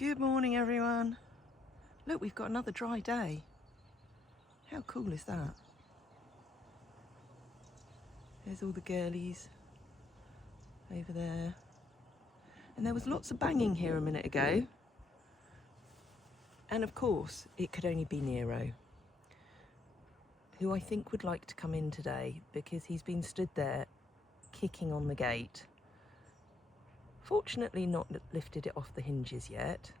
Good morning, everyone. Look, we've got another dry day. How cool is that? There's all the girlies over there. And there was lots of banging here a minute ago. And of course, it could only be Nero, who I think would like to come in today because he's been stood there kicking on the gate. Fortunately not lifted it off the hinges yet,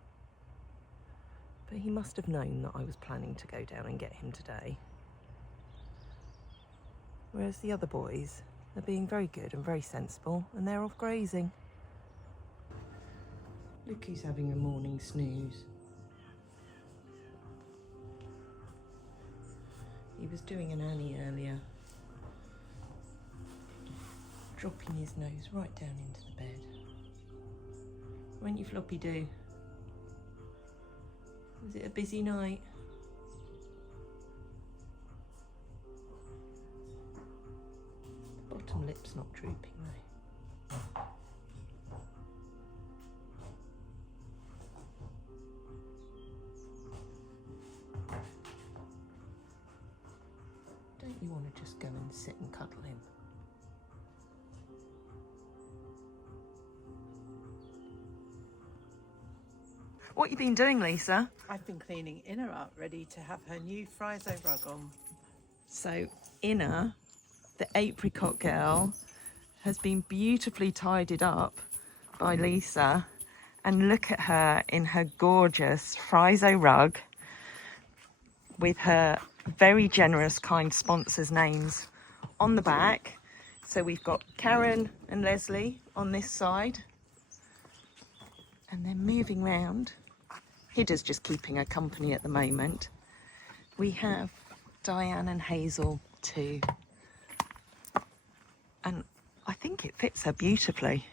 but he must have known that I was planning to go down and get him today. Whereas the other boys are being very good and very sensible, and they're off grazing. Look who's having a morning snooze. He was doing an Annie earlier, dropping his nose right down into the bed. Won't you, Floppy, do? Was it a busy night? The bottom lip's not drooping though. Don't you want to just go and sit and cuddle him? What you been doing, Lisa? I've been cleaning Inna up, ready to have her new FRYSO rug on. So Inna, the apricot girl, has been beautifully tidied up by Lisa, and look at her in her gorgeous FRYSO rug with her very generous, kind sponsors' names on the back. So we've got Karen and Leslie on this side, and then moving round, Hidda's just keeping her company at the moment. We have Diane and Hazel too, and I think it fits her beautifully.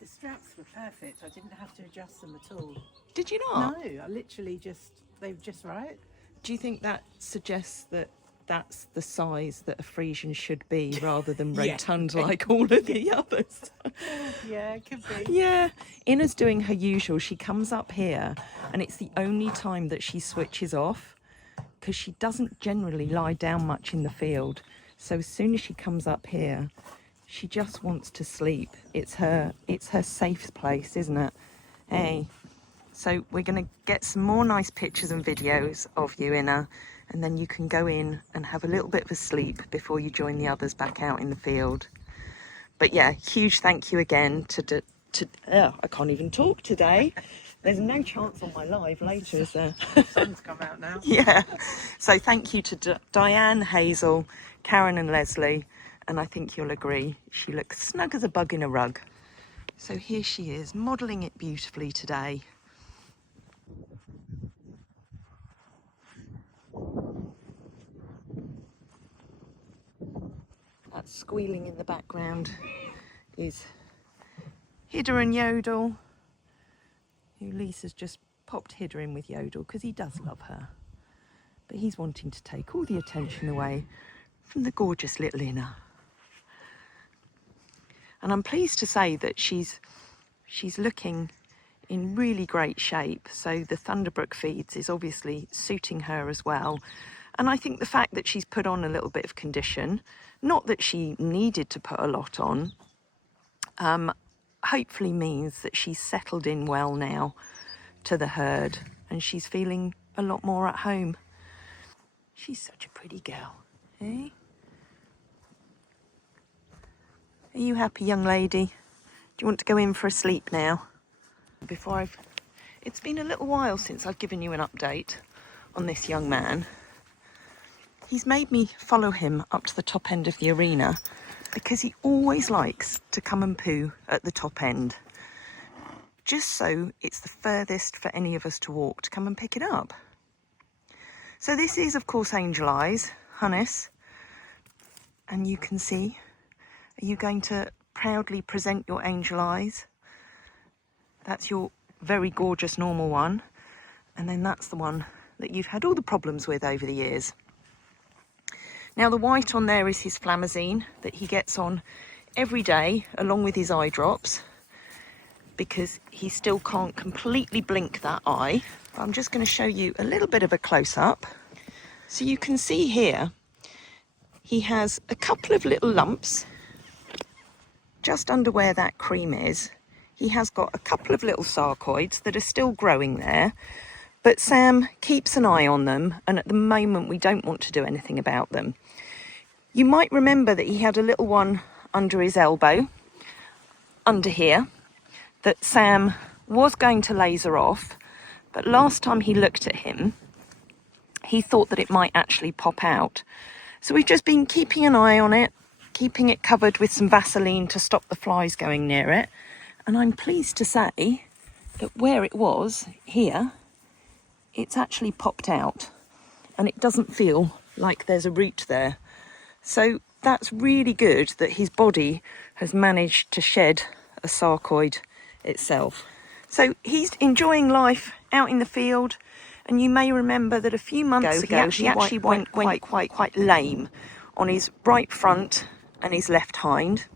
The straps were perfect. I didn't have to adjust them at all. Did you not? No, I literally they were just right. Do you think that suggests that that's the size that a Friesian should be rather than rotund like all of the others? Yeah, it could be. Yeah, Inna's doing her usual. She comes up here and it's the only time that she switches off because she doesn't generally lie down much in the field. So as soon as she comes up here, she just wants to sleep. It's her safe place, isn't it? Hey. So we're going to get some more nice pictures and videos of you, Inna, and then you can go in and have a little bit of a sleep before you join the others back out in the field. But yeah, huge thank you again to I can't even talk today. There's no chance on my live later, is there? The sun's come out now. Yeah. So thank you to Diane, Hazel, Karen and Leslie, and I think you'll agree, she looks snug as a bug in a rug. So here she is, modelling it beautifully today. That squealing in the background is Hidda and Yodel, who Lisa's just popped Hidda in with Yodel because he does love her. But he's wanting to take all the attention away from the gorgeous little Inna. And I'm pleased to say that she's looking in really great shape. So the Thunderbrook feeds is obviously suiting her as well. And I think the fact that she's put on a little bit of condition, not that she needed to put a lot on, hopefully means that she's settled in well now to the herd and she's feeling a lot more at home. She's such a pretty girl, eh? Are you happy, young lady? Do you want to go in for a sleep now? It's been a little while since I've given you an update on this young man. He's made me follow him up to the top end of the arena because he always likes to come and poo at the top end, just so it's the furthest for any of us to walk to come and pick it up. So this is, of course, Angel Eyes, Hannes, and you can see, are you going to proudly present your Angel Eyes? That's your very gorgeous normal one, and then that's the one that you've had all the problems with over the years. Now the white on there is his Flamazine that he gets on every day along with his eye drops, because he still can't completely blink that eye. I'm just going to show you a little bit of a close-up. So you can see here, he has a couple of little lumps just under where that cream is. He has got a couple of little sarcoids that are still growing there, but Sam keeps an eye on them, and at the moment we don't want to do anything about them. You might remember that he had a little one under his elbow, under here, that Sam was going to laser off, but last time he looked at him, he thought that it might actually pop out. So we've just been keeping an eye on it, keeping it covered with some Vaseline to stop the flies going near it. And I'm pleased to say that where it was, here, it's actually popped out and it doesn't feel like there's a root there. So that's really good that his body has managed to shed a sarcoid itself. So he's enjoying life out in the field, and you may remember that a few months ago he actually went quite lame on his right front and his left hind.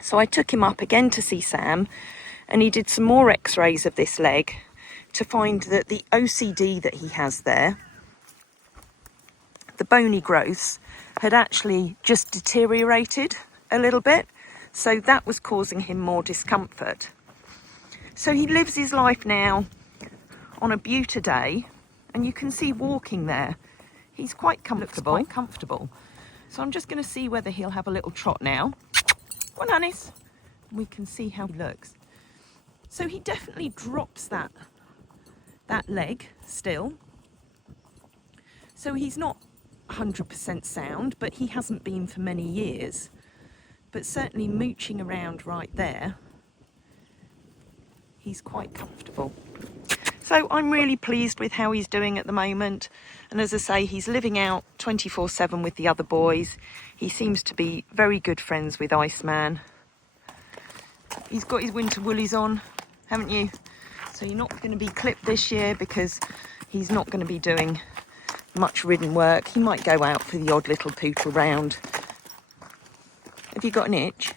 So I took him up again to see Sam, and he did some more x-rays of this leg to find that the OCD that he has there, the bony growths, had actually just deteriorated a little bit. So that was causing him more discomfort. So he lives his life now on a butte a day, and you can see walking there. He's quite comfortable. So I'm just going to see whether he'll have a little trot now. Go on, Anis. We can see how he looks. So he definitely drops that leg still. So he's not 100% sound, but he hasn't been for many years. But certainly mooching around right there, he's quite comfortable. So I'm really pleased with how he's doing at the moment. And as I say, he's living out 24/7 with the other boys. He seems to be very good friends with Iceman. He's got his winter woolies on, haven't you? So you're not going to be clipped this year because he's not going to be doing much ridden work. He might go out for the odd little pootle round. Have you got an itch?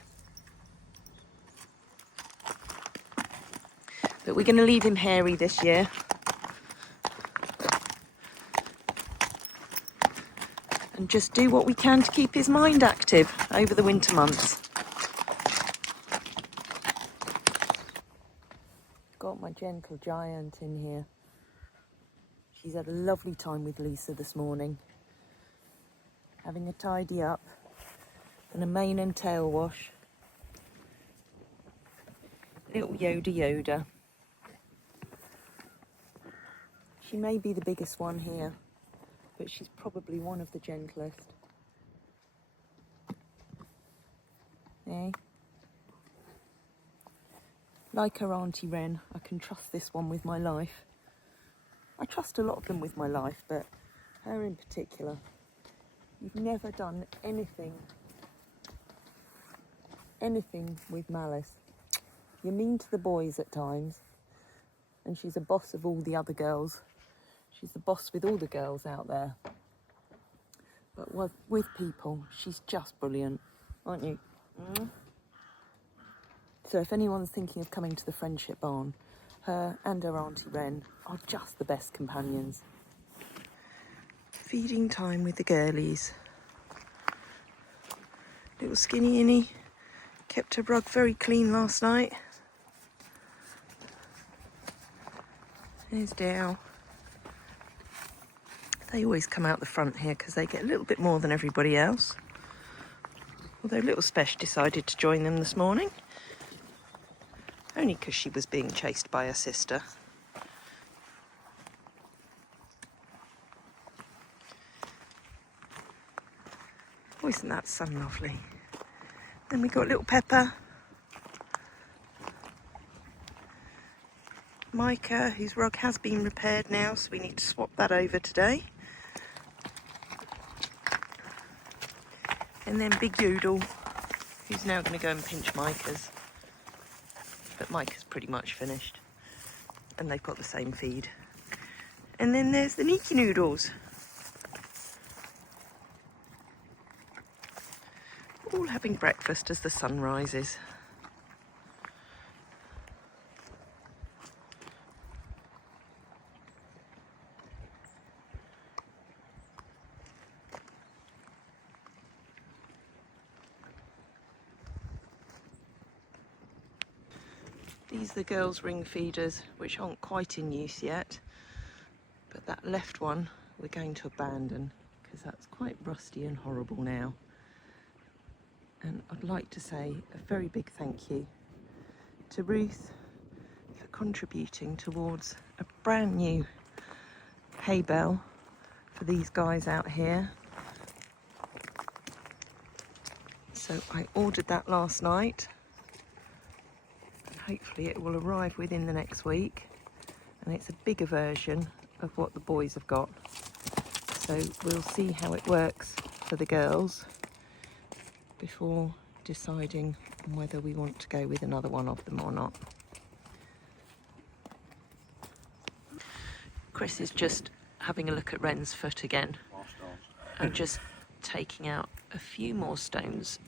But we're going to leave him hairy this year. And just do what we can to keep his mind active over the winter months. Got my gentle giant in here. She's had a lovely time with Lisa this morning, having a tidy up and a mane and tail wash. Little Yoda. She may be the biggest one here, but she's probably one of the gentlest. Eh? Like her Auntie Wren, I can trust this one with my life. I trust a lot of them with my life, but her in particular. You've never done anything with malice. You're mean to the boys at times, and she's a boss of all the other girls. She's the boss with all the girls out there. But with people, she's just brilliant, aren't you? Mm? So if anyone's thinking of coming to the Friendship Barn, her and her Auntie Wren are just the best companions. Feeding time with the girlies. Little skinny Innie kept her rug very clean last night. There's Dow. They always come out the front here because they get a little bit more than everybody else. Although Little Spesh decided to join them this morning. Only because she was being chased by her sister. Oh, isn't that sun lovely? Then we got Little Pepper. Micah, whose rug has been repaired now, so we need to swap that over today. And then Big Yodel, who's now going to go and pinch Micah's. But Micah's pretty much finished. And they've got the same feed. And then there's the Neeky Noodles. All having breakfast as the sun rises. These are the girls' ring feeders, which aren't quite in use yet, but that left one we're going to abandon because that's quite rusty and horrible now. And I'd like to say a very big thank you to Ruth for contributing towards a brand new hay bale for these guys out here. So I ordered that last night, and hopefully it will arrive within the next week, and it's a bigger version of what the boys have got. So we'll see how it works for the girls before deciding whether we want to go with another one of them or not. Chris is just having a look at Wren's foot again and just taking out a few more stones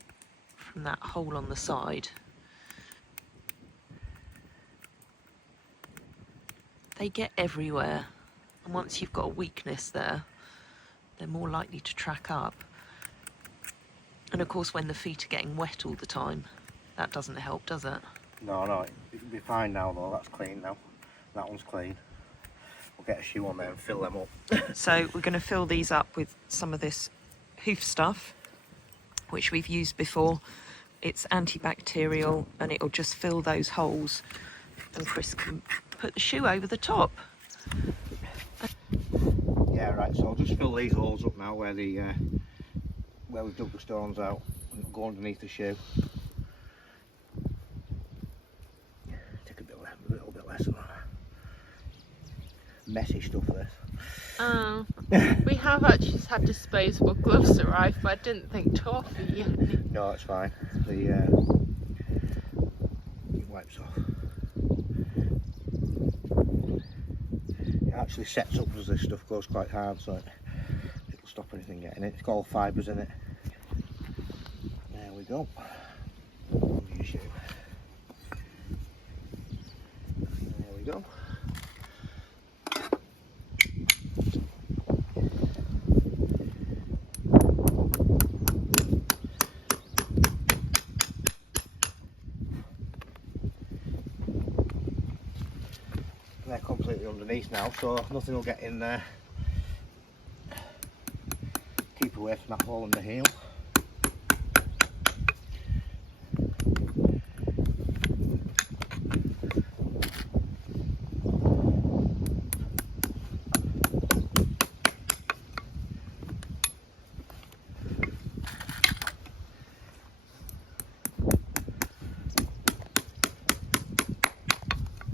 from that hole on the side. They get everywhere, and once you've got a weakness there, they're more likely to track up. And of course, when the feet are getting wet all the time, that doesn't help, does it? No, it'll be fine now though. That's clean now. That one's clean. We'll get a shoe on there and fill them up. So we're going to fill these up with some of this Hoof stuff, which we've used before. It's antibacterial and it'll just fill those holes, and Chris can put the shoe over the top. Yeah, right, so I'll just fill these holes up now where we've dug the stones out, and it'll go underneath the shoe. Take a little bit less of that. Messy stuff, this. We have actually had disposable gloves arrive, but I didn't think to offer you. No, it's fine. The it wipes off. It actually sets up as this stuff goes quite hard, so it'll stop anything getting it. It's got all fibres in it. There we go. Under your shoe. There we go. They're completely underneath now, so nothing will get in there. Keep away from that hole in the heel.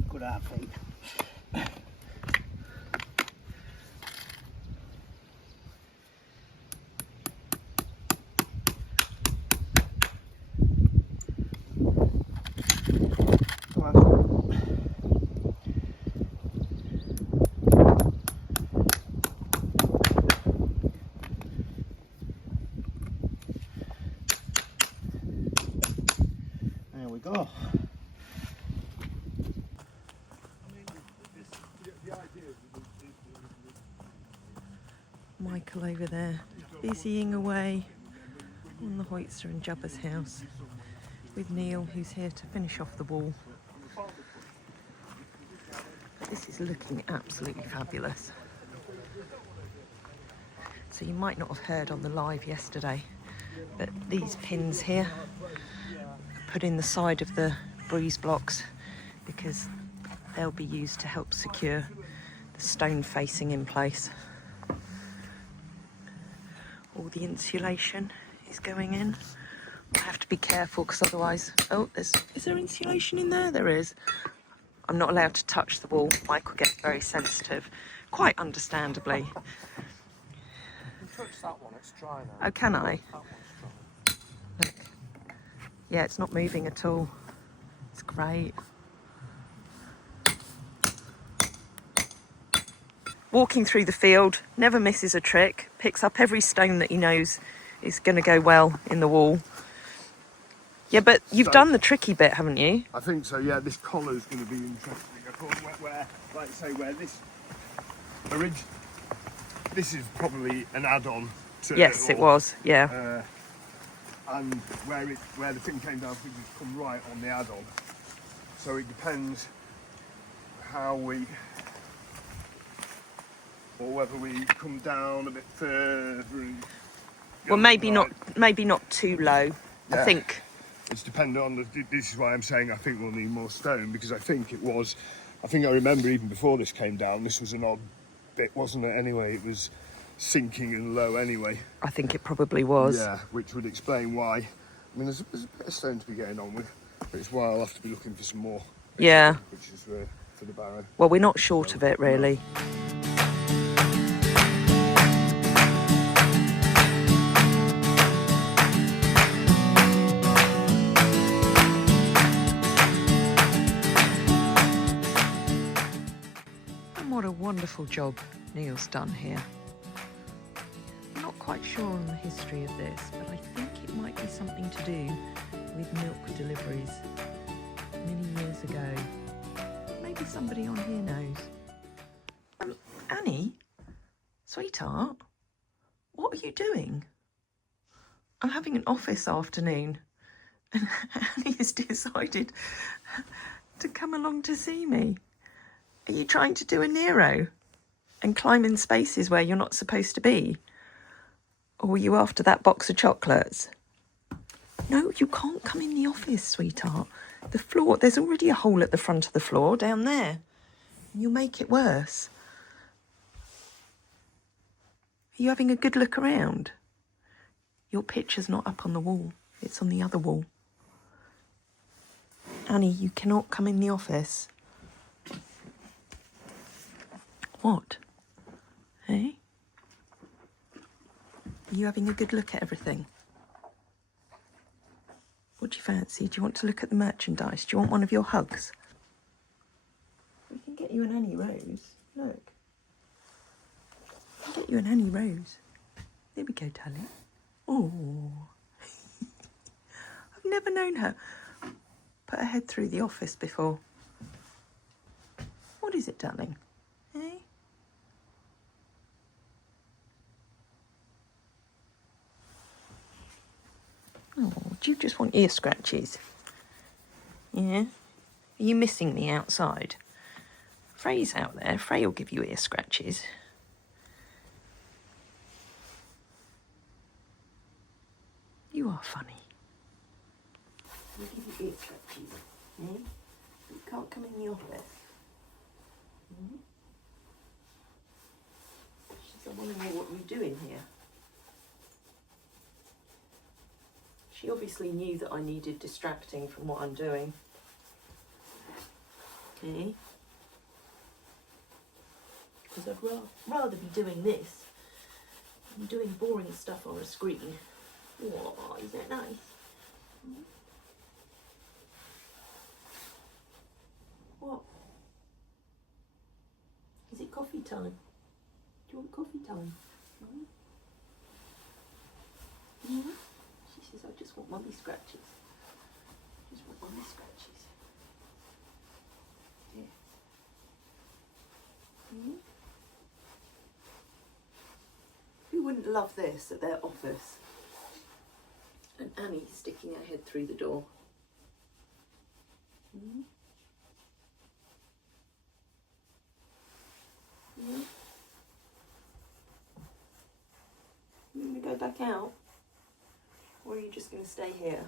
Good art, Pete. There we go. Michael over there, busying away on the Hoytster and Jubba's house with Neil, who's here to finish off the wall. But this is looking absolutely fabulous. So you might not have heard on the live yesterday, but these pins here are put in the side of the breeze blocks because they'll be used to help secure the stone facing in place. All the insulation is going in. I have to be careful because otherwise... Oh, is there insulation in there? There is. I'm not allowed to touch the wall. Michael gets very sensitive, quite understandably. You can touch that one, it's dry now. Oh, can I? That one's dry. Look. Yeah, it's not moving at all. It's great. Walking through the field, never misses a trick, picks up every stone that he knows is going to go well in the wall. Yeah, but you've done the tricky bit, haven't you? I think so, yeah. This collar is going to be interesting. I thought where like say, where this is probably an add-on to Yes, it was, yeah. And where the thing came down, I think it's come right on the add-on. So it depends how we, or whether we come down a bit further and Well, maybe not too low. I Yeah. think. It's dependent on this is why I'm saying I think we'll need more stone, because I think I remember even before this came down, this was an odd bit, wasn't it? Anyway, it was sinking and low anyway. I think it probably was. Yeah, which would explain why. I mean, there's a bit of stone to be getting on with, but it's why I'll have to be looking for some more. Yeah. Which is for the barrow. Well, we're not short of it, really. And what a wonderful job Neil's done here. I'm not quite sure on the history of this, but I think it might be something to do with milk deliveries many years ago. Maybe somebody on here knows. Annie, sweetheart, what are you doing? I'm having an office afternoon and Annie has decided to come along to see me. Are you trying to do a Nero and climb in spaces where you're not supposed to be? Or were you after that box of chocolates? No, you can't come in the office, sweetheart. The floor, there's already a hole at the front of the floor down there. You'll make it worse. Are you having a good look around? Your picture's not up on the wall. It's on the other wall. Annie, you cannot come in the office. What? Hey? Are you having a good look at everything? What do you fancy? Do you want to look at the merchandise? Do you want one of your hugs? We can get you an Annie Rose. Look. We can get you an Annie Rose. There we go, darling. Oh. I've never known her put her head through the office before. What is it, darling? Eh? Oh, do you just want ear scratches? Yeah? Are you missing me outside? Frey's out there. Frey will give you ear scratches. You are funny. I'll give you ear scratches. Eh? You can't come in the office. She said, I want to know what you're doing here. She obviously knew that I needed distracting from what I'm doing. Okay? Because I'd rather be doing this than doing boring stuff on a screen. Oh, is that nice? What? Is it coffee time? Do you want coffee time? Mm-hmm. She says, I just want mummy scratches. Just want mummy scratches. Yeah. Mm-hmm. Who wouldn't love this at their office? And Annie sticking her head through the door. Mm-hmm. Yeah. You want to go back out? Or are you just going to stay here?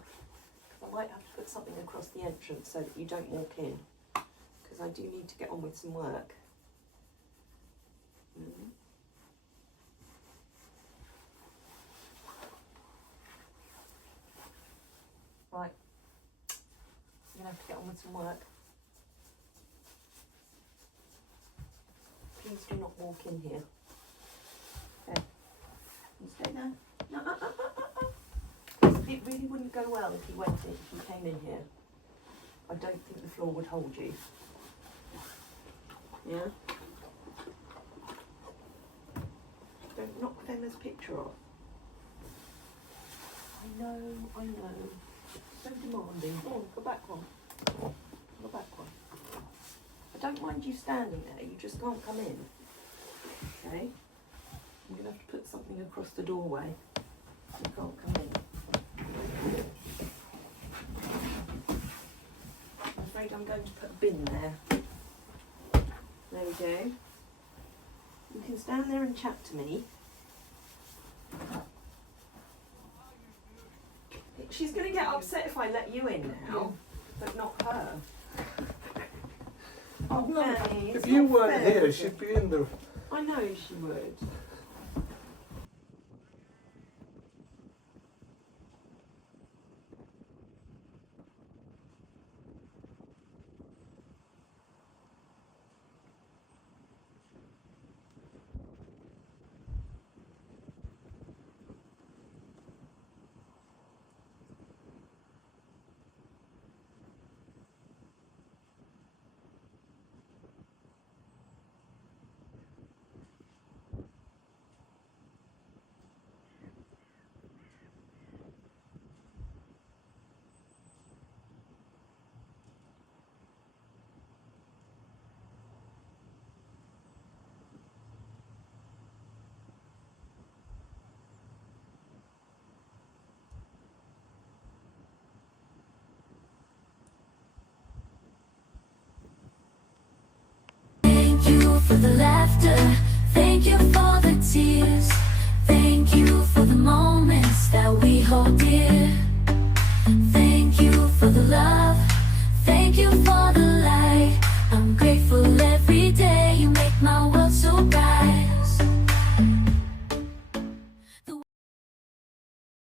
Because I might have to put something across the entrance so that you don't walk in. Because I do need to get on with some work. Mm-hmm. Right. You're going to have to get on with some work. Please do not walk in here. Okay. You stay there. No, It really wouldn't go well if you came in here. I don't think the floor would hold you. Yeah? Don't knock Femma's picture off. I know. So demanding. Go on, go back one. Go back one. I don't mind you standing there, you just can't come in. Okay? I'm going to have to put something across the doorway. You can't come in. I'm afraid I'm going to put a bin there. There we go. You can stand there and chat to me. She's going to get upset if I let you in now, but not her. Oh, Fanny, If you weren't here, she'd be in the. I know she would.